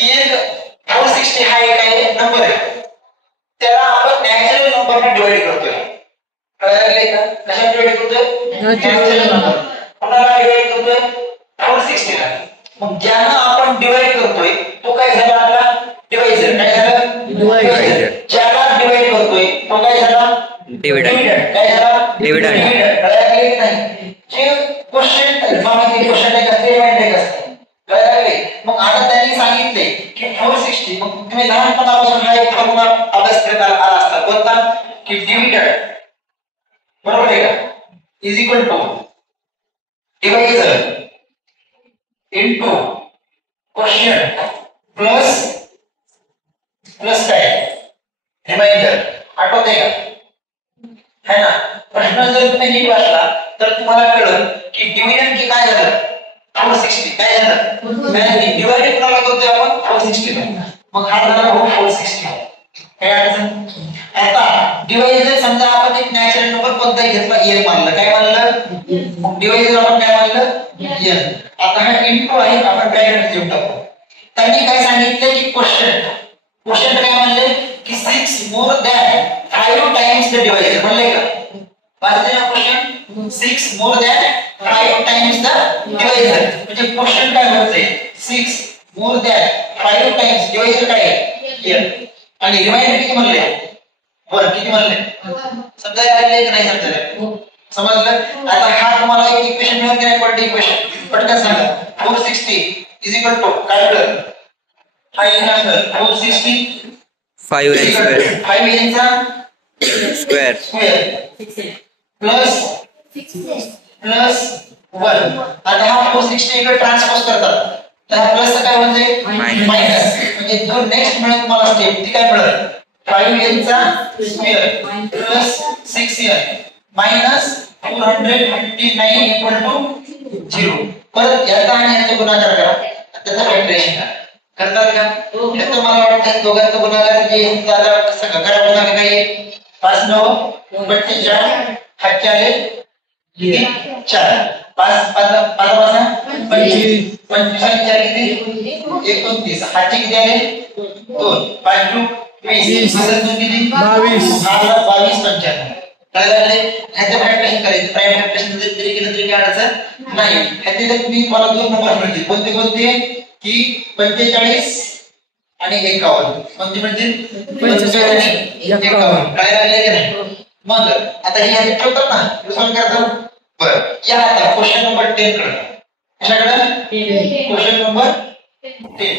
ही एक 460 हा एक आहे नंबर आहे, त्याला आपण नॅचरल नंबरने डिवाइड करतोय. कळले का? कशा डिवाइड करतोय? Natural number. कोणाला डिवाइड करतोय? 460 ला. मग ज्याला आपण डिवाइड करतोय तो काय झाला? आपला डिवाइजर. काय झालं? डिवाइजर. ज्याला डिवाइड करतोय तो काय झाला? डिव्हिडंड. काय झाला? डिव्हिडंड. कळले की नाही? जे क्वेश्चन मागे क्वेश्चन आहे का स्टेटमेंट आहे का? कळले? मग आता त्यांनी सांगितले की 460, मग तुम्ही लहानपणापासून हा एक फॉर्म्युला अभ्यास करत आला असता, कोणता? की डिव्हिडंड, बरोबर आहे का, is equal to divisor into quotient plus काय रिमाइंडर. आठवते का? है ना? प्रश्न जर तुम्ही नीट वाचला तर तुम्हाला कळलं की डिव्हिडंड की काय झालं? 460. काय झालं? आणि डिवाइड कोणाला करतोय आपण? 460 ला. मग हा झाला 460. काय अडचण? आता डिवाइजर समजा आपण एक नॅचरल नंबर कोणताही घेतला, n मानलं. काय मानलं? डिवाइजर आपण काय मानलं? n. आता हा इनटू आहे, आपण ब्रॅकेट देऊन टाकू. त्यांनी काय सांगितलं की क्वोशिएंट काय म्हणले की 6 more than 5 times the divisor. म्हणले का? वाचले ना quotient? 6 more than 5 times the divisor. म्हणजे क्वोशिएंट काय होतंय? 6 मोर दॅन 5 टाइम्स डिवाइजर काय आहे? n. आणि रिमाइंडर किती म्हणले? 1. किती म्हणले? समजायला लागले की नाही समजायला? समजलं? आता हा तुम्हाला एक इक्वेशन मिळत नाही, क्वाड्रेटिक इक्वेशन. पटकन सांगा. 460 इज इक्वल टू काय मिळेल? हा इक्वेशन 460 5n स्क्वेअर 5n चा स्क्वेअर प्लस 1. आता हा 460 इकडे ट्रान्सपोज करतात, तर हा प्लस काय म्हणजे मायनस. म्हणजे जो नेक्स्ट मिळेल तुम्हाला स्टेप ती काय मिळेल? 5n चा square plus 6n minus 459 equal to 0. परत याचा आणि याचा गुणाकार करा, त्याचा फॅक्टरायझेशन करा. करतात का? हे तर मला वाटतं दोघांचा गुणाकार जे दादा कसं करा? गुणाकार काय? 5 9 42 हातचे आले किती? 4. 5 5 5 25 25 आणि 4 किती? 29. हातचे किती आले? 2. 5 2 20. असं किती? 22. 22 95. कळले? ह्याचं फॅक्टरायझेशन करायचं. प्राइम फॅक्टरायझेशन जरी केलं तरी काय अडचण नाही. ह्याचे जर तुम्ही मला 2 नंबर मिळतील. कोणते कोणते? की 45 आणि 51. कोणते मिळतील? 45 आणि 51. काय राहिले की नाही? मग आता हे ह्याचे ठेवतात ना, सॉल्व करतात. बरं, या आता क्वेश्चन नंबर 10 कडे. कशाकडे? Question number 10.